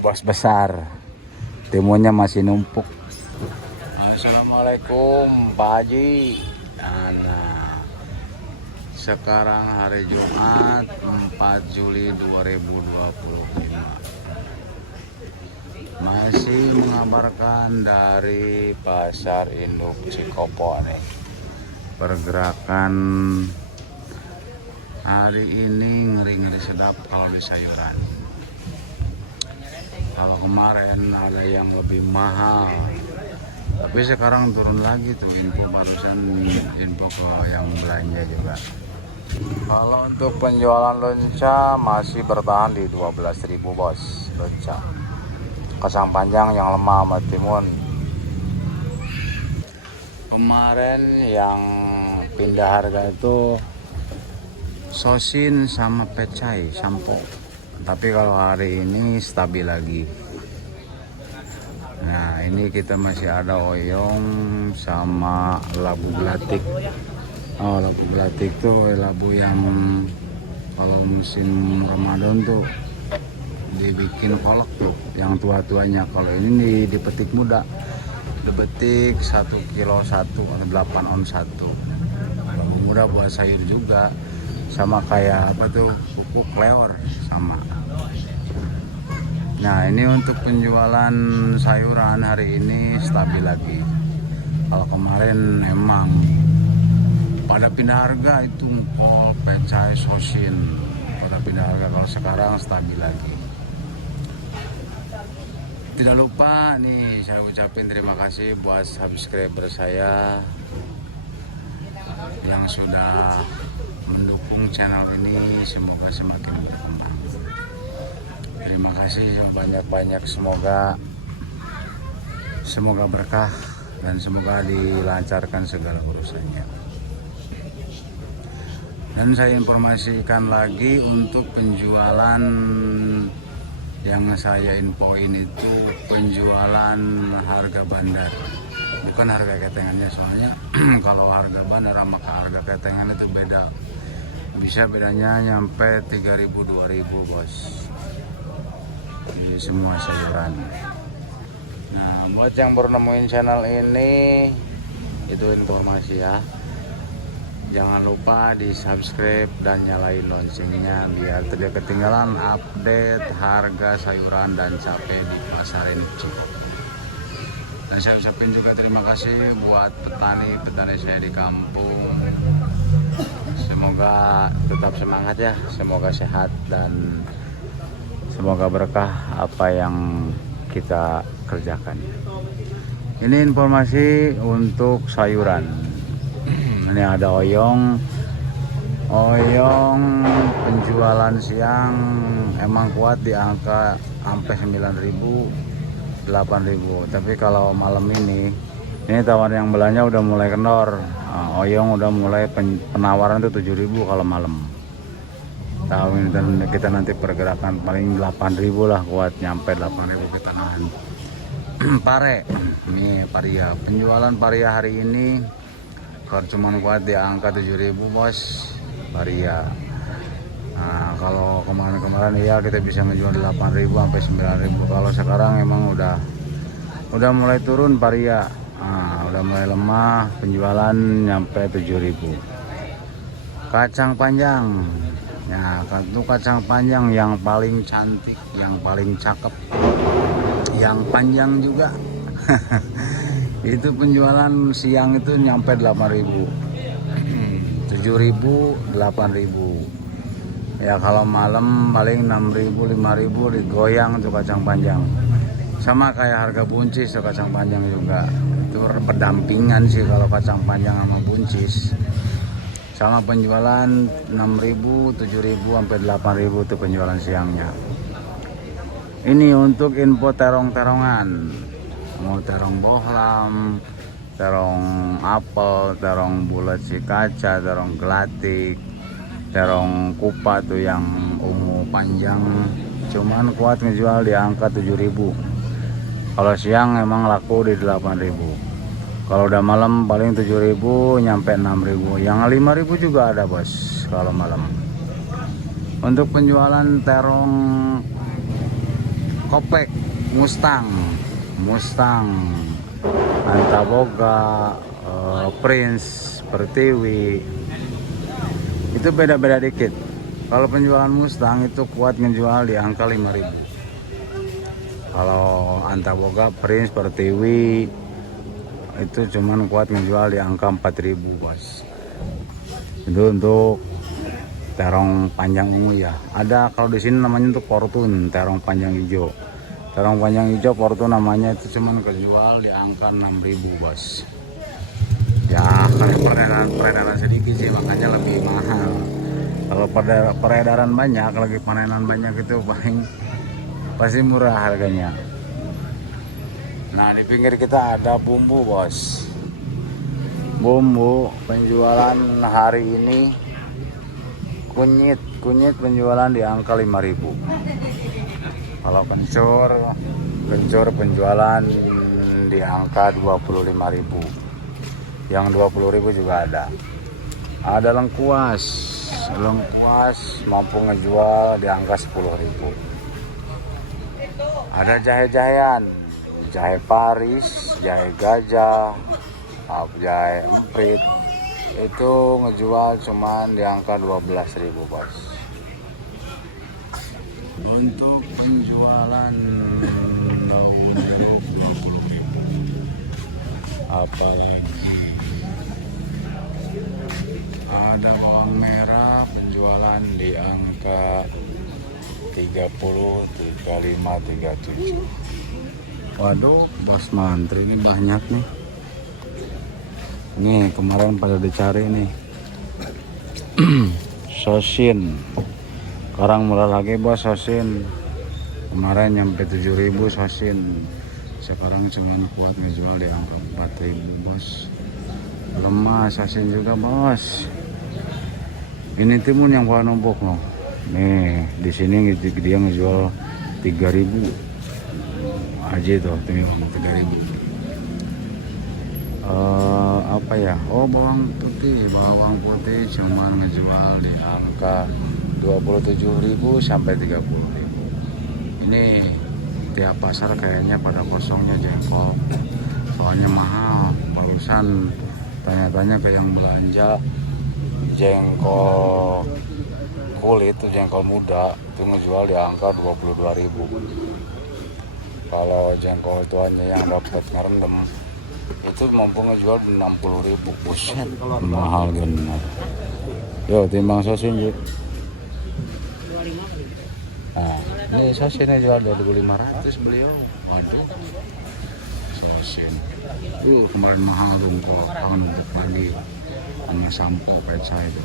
bos besar, timunnya masih numpuk. Assalamualaikum Pak Haji. Nah, sekarang hari Jumat 4 Juli 2025, masih mengabarkan dari Pasar Induk Cikopo nih. Pergerakan hari ini ngeri-ngeri sedap kalau di sayuran. Kalau kemarin ada yang lebih mahal, tapi sekarang turun lagi tuh. Info barusan, info ke yang belanja juga. Kalau untuk penjualan lonca masih bertahan di 12.000 bos. Lonca kacang panjang yang lemah sama timun. Kemarin yang pindah harga itu sosin sama pecai sampo, tapi kalau hari ini stabil lagi. Nah, ini kita masih ada oyong sama labu belatik. Oh, labu belatik tuh labu yang kalau musim Ramadan tuh dibikin kolak tuh, yang tua-tuanya. Kalau ini dipetik muda, dipetik 1 kilo 1 atau 8 on 1. Labu muda buat sayur juga, sama kayak apa tuh, pupuk kleor sama. Nah, ini untuk penjualan sayuran hari ini stabil lagi. Kalau kemarin emang pada pindah harga itu kol, pecai, sosin pada pindah harga. Kalau sekarang stabil lagi. Tidak lupa nih, saya ucapin terima kasih buat subscriber saya yang sudah mendukung channel ini. Semoga semakin berkembang. Terima kasih banyak-banyak, semoga berkah dan semoga dilancarkan segala urusannya. Dan saya informasikan lagi untuk penjualan yang saya infoin itu penjualan harga bandar, bukan harga ketengannya. Soalnya kalau harga bandar sama harga ketengan itu beda, bisa bedanya nyampe 3.000-2.000 bos di semua sayuran. Nah, buat yang baru nemuin channel ini, itu informasi ya. Jangan lupa di subscribe dan nyalain loncengnya biar tidak ketinggalan update harga sayuran dan cabai di pasar ini. Dan saya ucapin juga terima kasih buat petani saya di kampung. Semoga tetap semangat ya, semoga sehat dan semoga berkah apa yang kita kerjakan. Ini informasi untuk sayuran. Ini ada oyong penjualan siang emang kuat di angka sampai 9.000, 8.000. Tapi kalau malam ini tawar yang belanja udah mulai kendor. Oyong udah mulai penawaran tuh 7.000 kalau malam. Tahu ini, dan kita nanti pergerakan paling 8.000 lah, kuat nyampe 8.000 kita nahan. Pare, nih paria, penjualan paria hari ini kalau cuma kuat di angka 7.000 bos, paria. Nah, kalau kemarin ya kita bisa menjual 8.000 sampai 9.000. Kalau sekarang emang udah mulai turun paria. Nah, udah mulai lemah, penjualan nyampe 7.000. Kacang panjang. Nah, itu kacang panjang yang paling cantik, yang paling cakep, yang panjang juga. Itu penjualan siang itu nyampe 8.000, 7.000, 8.000. Ya kalau malam paling 6.000, 5.000 digoyang tuh kacang panjang. Sama kayak harga buncis tuh kacang panjang juga. Itu berdampingan sih kalau kacang panjang sama buncis. Sama penjualan 6.000, 7.000 sampai 8.000 tuh penjualan siangnya. Ini untuk info terong-terongan. Mau terong bohlam, terong apel, terong bulat si kaca, terong gelatik, terong kupa tuh yang ungu panjang, cuman kuat ngejual di angka 7.000. Kalau siang emang laku di 8.000. Kalau udah malam paling 7.000 nyampe 6.000. Yang 5.000 juga ada bos kalau malam. Untuk penjualan terong Kopek, Mustang, Antaboga, Prince, Pertiwi. Itu beda-beda dikit. Kalau penjualan Mustang itu kuat menjual di angka 5.000. Kalau Antaboga, Prince, Pertiwi itu cuman kuat menjual di angka 4.000, bos. Itu untuk terong panjang ungu ya. Ada kalau di sini namanya untuk Fortune, terong panjang hijau. Terong panjang hijau Fortune namanya itu cuman kejual di angka 6.000, bos. Ya karena peredaran sedikit sih makanya lebih mahal. Kalau peredaran banyak, lagi panenan banyak itu paling pasti murah harganya. Nah di pinggir kita ada bumbu, bos. Bumbu penjualan hari ini kunyit penjualan di angka 5.000. Kalau kencur penjualan di angka 25.000. Yang 20.000 juga ada. Ada lengkuas mampu ngejual di angka 10.000. Ada jahe-jahean, jahe Paris, jahe gajah, jahe emprit, itu ngejual cuman di angka 12.000, bos. Untuk penjualan daun jeruk 20.000. Apalagi ada bawang merah penjualan di angka 30, 35, 37. Waduh, bos mantri ini banyak nih. Nih kemarin pada dicari nih. Sosin. Sekarang murah lagi, bos, sosin. Kemarin nyampe 7.000 sosin. Sekarang cuman kuat ngejual di angka 4.000, bos. Lemah sosin juga, bos. Ini timun yang gua numpuk loh. Nih di sini dia ngejual 3.000 aja tuh, timun 3.000. Apa ya? Oh bawang putih cuman ngejual di angka 27.000 sampai 30.000. Ini tiap pasar kayaknya pada kosongnya jengkol, soalnya mahal. Barusan tanya-tanya ke yang belanja jengkol kulit itu, jengkol muda itu ngejual di angka 22.000. Kalau jengkol tuanya yang dapat ngerendam itu mampu ngejual di 60.000. Buset, mahal benar. Yo timbang sosin yuk. Nah ini sosinnya jual 2.500 beliau. Waduh, sosin kemarin mahal tuh kok, kangen untuk pagi sama sampo peca itu.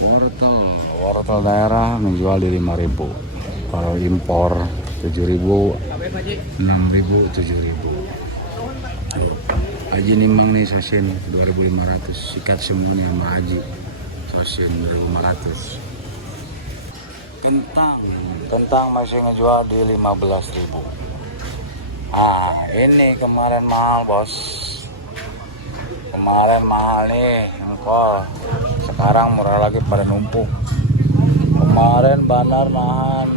Wortel daerah menjual di 5.000. Kalau impor 7.000, 6.000, 7.000. Haji nimbang nih sosin 2.500, sikat semuanya sama Haji. Sosin 2.500. Kentang masih ngejual di 15.000. Ah ini kemarin mahal, bos. Kemarin mahal nih engkol, sekarang murah lagi pada numpuk. Kemarin banar nahan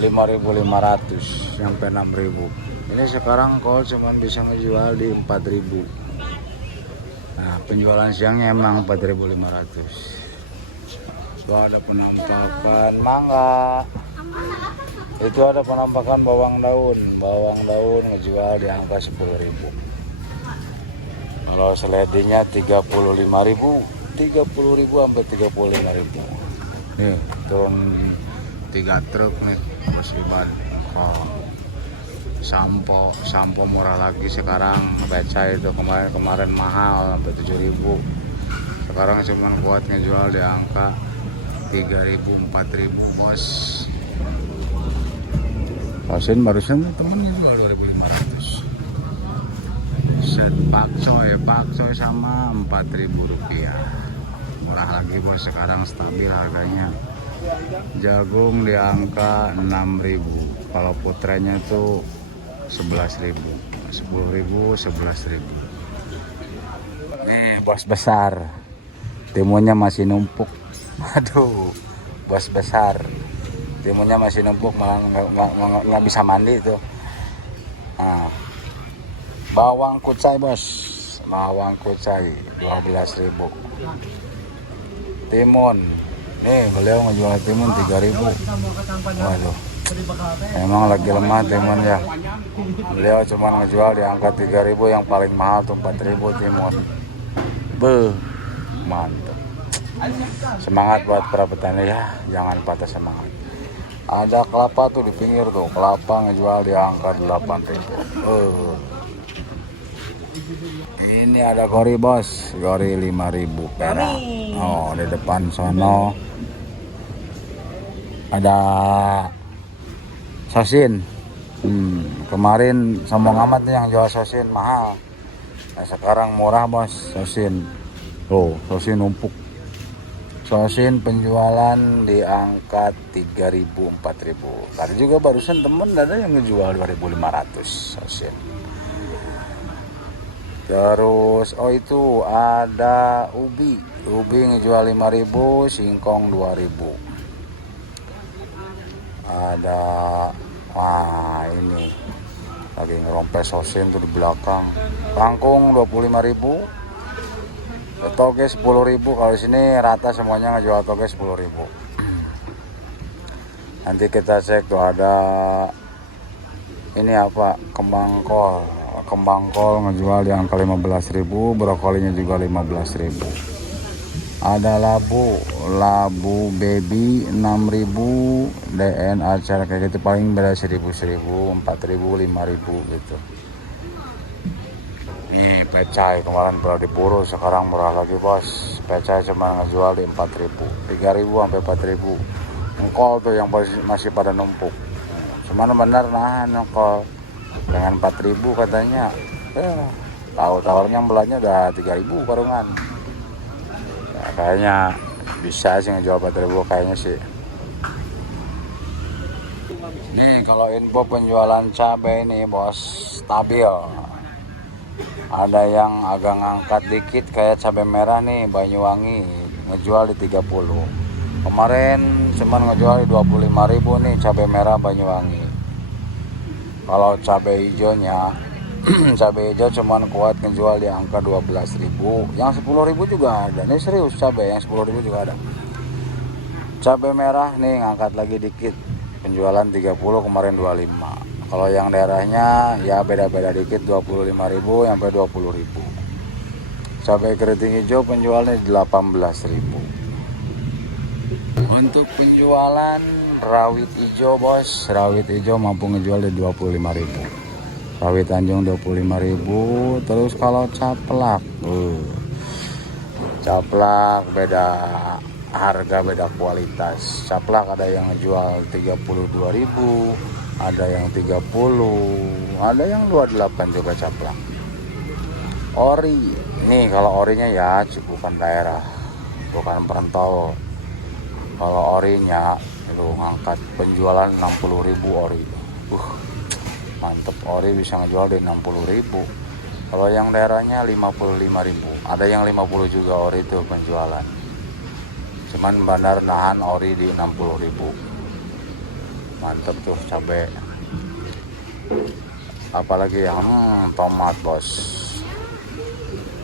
5.500 sampai 6.000. Ini sekarang kol cuman bisa ngejual di 4.000. Nah penjualan siangnya emang 4.500. Itu ada penampakan mangga, itu ada penampakan bawang daun ngejual di angka 10.000. Kalau seledinya 35.000 sampai 35.000. Nih turun 3 truk nih musiman. Oh, sampo murah lagi sekarang. Beca itu kemarin mahal sampai 7.000. Sekarang cuman buat ngejual di angka 3.000, 4.000, bos. Sosin barusan temen ngejual 2.500. Set pakcoy sama 4.000 rupiah. Murah lagi, bos, sekarang stabil harganya. Jagung di angka 6.000. Kalau putranya tuh 11.000. 10.000, 11.000. Nih bos besar, timunnya masih numpuk. Aduh, bos besar timunnya masih numpuk, malah nggak bisa mandi tuh. Nah, bawang kucai bos, bawang kucai 12.000. Timun, nih beliau ngejual timun 3.000. Waduh, emang lagi lemah timun ya. Beliau cuma ngejual di angka 3.000, yang paling mahal tuh 4.000 timun. Beuh, mantap. Semangat buat para petani ya, jangan patah semangat. Ada kelapa tuh di pinggir tuh, kelapa ngejual di angka 8.000. Ini ada gori bos, gori 5.000 perak. Oh, di depan sono ada sosin. Kemarin sombong amat nih yang jual sosin mahal. Nah, sekarang murah bos sosin. Oh, sosin numpuk. Sosin penjualan di angka 3.000, 4.000. Tadi juga barusan temen ada yang ngejual 2.500 sosin. Terus itu ada ubi ngejual 5.000, singkong 2.000. Ada, wah ini lagi ngerompes sosin tuh di belakang. Kangkung 25.000. Toge 10.000. Kalau di sini rata semuanya ngejual toge 10.000. Nanti kita cek tuh ada ini apa, kembang kol ngejual di angka 15.000, brokolinya juga 15.000. Ada labu baby 6.000, DNA cara kayak gitu paling beda 1.000, 4.000, 5.000 gitu. Nih pecai kemarin pernah diburu, sekarang murah lagi bos. Pecai cuma ngejual di 4.000, 3.000 sampai 4.000. Engkol tuh yang masih pada numpuk, cuman bener nahan engkol dengan 4.000 katanya. Tahu-tawarnya belanja udah 3.000 karungan. Ya, kayaknya bisa sih ngejual 4.000 kayaknya sih. Nih kalau info penjualan cabai ini bos, stabil. Ada yang agak ngangkat dikit kayak cabai merah nih, Banyuwangi ngejual di 30. Kemarin cuman ngejual di 25.000 nih cabai merah Banyuwangi. Kalau cabai hijaunya cabai hijau cuman kuat ngejual di angka 12.000. Yang 10.000 juga ada. Ini serius, cabai yang 10.000 juga ada. Cabai merah nih ngangkat lagi dikit, penjualan 30, kemarin 25. Kalau yang daerahnya ya beda-beda dikit, 25.000 sampai 20.000. Cabai keriting hijau penjualnya 18.000. Untuk penjualan rawit hijau bos, rawit hijau mampu ngejual di 25.000. Rawit Tanjung 25.000. Terus kalau caplak, caplak beda harga, beda kualitas. Caplak ada yang ngejual 32.000, ada yang 30, ada yang 28 juga caplak. Ori, nih kalau orinya ya bukan daerah, bukan perantau. Kalau orinya itu ngangkat penjualan 60.000 ori. Mantep, ori bisa ngejual di 60.000. Kalau yang daerahnya 55.000, ada yang 50 juga ori itu penjualan. Cuman bandar nahan ori di 60.000. Mantep tuh cabai. Apalagi yang tomat bos,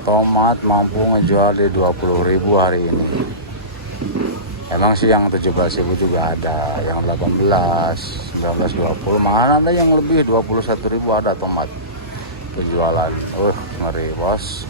tomat mampu ngejual di 20.000 hari ini. Emang sih yang 17.000 juga ada, yang 18, 19, 20, mana ada yang lebih 21.000 ada tomat penjualan. Ngeri bos.